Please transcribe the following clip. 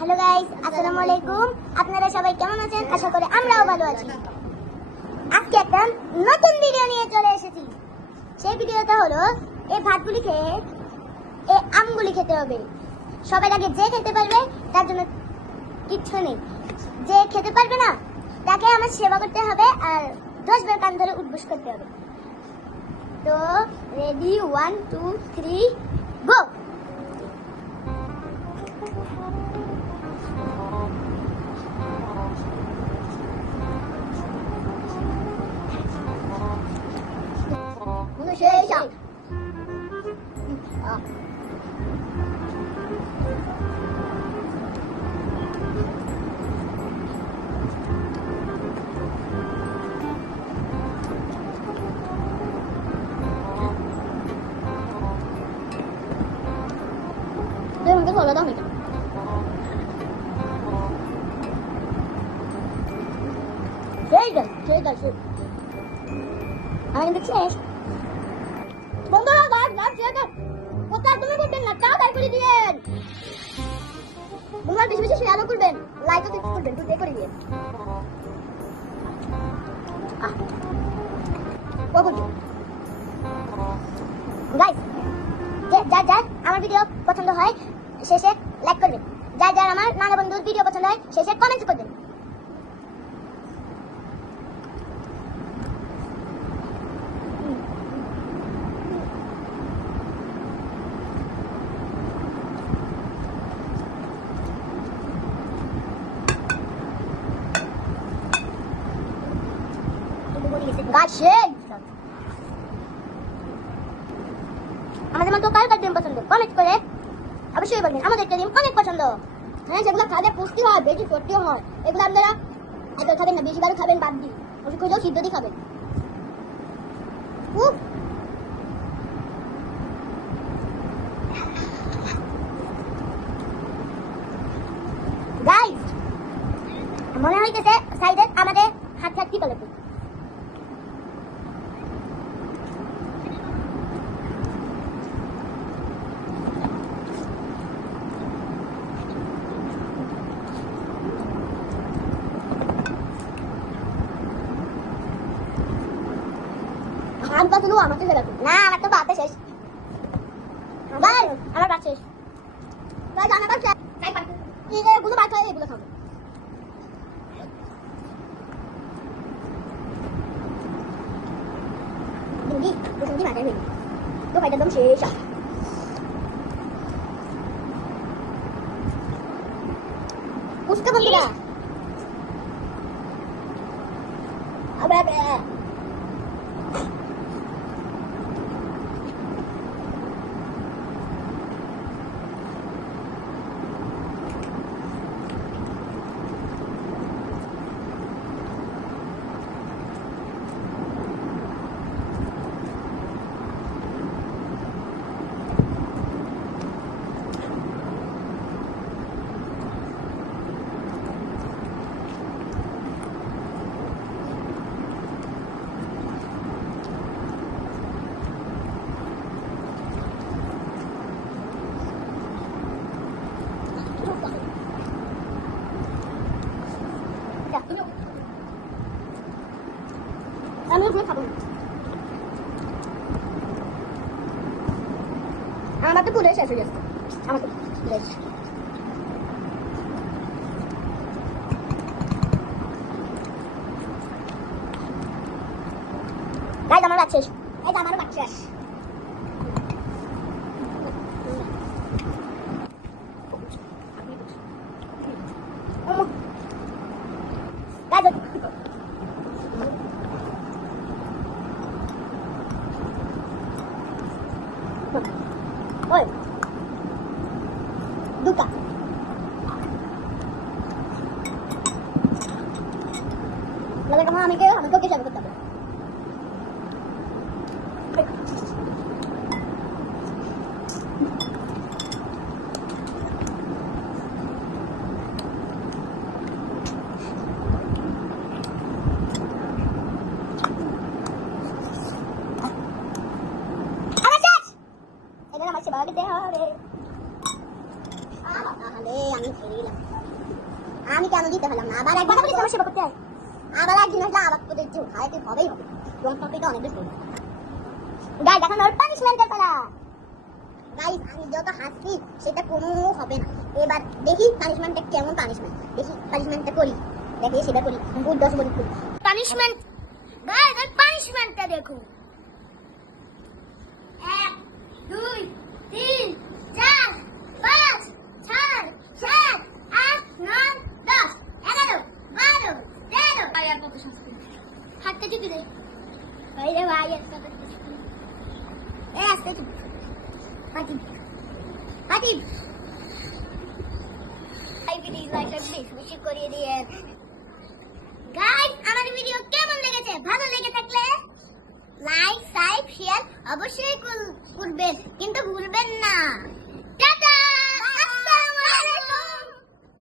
Hello guys, আসসালামু আলাইকুম। আপনারা সবাই কেমন আছেন? আশা করি আমরাও ভালো আছি। আজকে একটা নতুন ভিডিও নিয়ে চলে এসেছি। সেই ভিডিওটা হলো এই ভাতগুলি খেয়ে এই আমগুলি খেতে হবে। সবার আগে যে খেতে পারবে তার জন্য কিচ্ছু নেই, যে খেতে পারবে না তাকে আমার সেবা করতে হবে আর 10 বার কান ধরে উঠবস করতে হবে। তো রেডি, 1 2 3 গো।学校。好。对，我跟我聊到没的。这个是，আমাদের শেষ। বন্ধুরা গাছ গাছ শেষ। কোথায় তুমি করবেন না, তাড়াতাড়ি করে দিয়েন। বন্ধুরা বেশি বেশি শেয়ারও করবেন, লাইকও করবেন, দুটোই করে দিয়েন। গাইস, যার আমার ভিডিও পছন্দ হয় শেষে লাইক করবেন, যার আমার নানা বন্ধুর ভিডিও পছন্দ হয় শেষে কমেন্ট করবেন। আমাদের মতো কার কার ডিম পছন্দ কমেন্ট করে অবশ্যই বলবেন। আমাদের ডিম অনেক পছন্দ। হ্যাঁ, যেগুলো খালে পুষ্টি হয়, বেশি সত্যি হয়, এগুলো আপনারা এত খাবেন না, বেশিবার খাবেন বাদ দিন। ওষুধ খেলেও সিদ্ধ দিয়ে খাবেন। গাইস, মনে হইতেছে সাইডে আমাদের হাত হাত কি বলে আমি কত আমার তো সেরকম না, আমার তো বাতে শেষ। আমার বাত শেষ। আমার বাত শেষ। এগুলো বাত হয়, এগুলো খাবো। ডিঙ্গি ডিঙ্গি মাথায় হইনি তো খাইটা একদম শেষ। পুষ্কা বন্ধুরা আবার আমি ওগুলো খাবো না। আমার তো পুরো শেষ হয়ে যাচ্ছে। আমার তো শেষ। গাইস, আমার বাত শেষ। এই যে আমারও বাত শেষ। Oi. Duka. Lagi kamu ambil ke kisah betul. Ini nama si bagai deh, আমি হেরে গেলাম। আমি কেন দিতে পারলাম না? আবার একবার বলি তোমার সেবা করতে হয়। আবার একদিন আসলে আবার তোদের যে উঠায় তুই হবেই হবে। তোমার টপিকটা অনেক বেশি। গাইস এখন ওর পানিশমেন্টের পালা। গাইস আমি যত হাসছি সেটা কোনো হবে না। এবার দেখি পানিশমেন্টটা কেমন পানিশমেন্ট। দেখি পানিশমেন্টটা করি। দেখি সেটা করি। ভূত 10 বলি করি। পানিশমেন্ট গাইস আর পানিশমেন্টটা দেখো। 1 2 3 4 5 6 7 8 9 10 11 12 13 আর কত শাস্তি হাতটা টিপে দে বাইরে ভাই একটা এ আস্তে চুপ পাটি পাটি এই ভিডিও লাইক আর বেশি করিয়ে দিয়ে গাইস আমার ভিডিও কেমন লেগেছে? ভালো লেগে থাকলে লাইক সাবস্ক্রাইব শেয়ার অবশ্যই করবেন কিন্তু ভুলবেন না।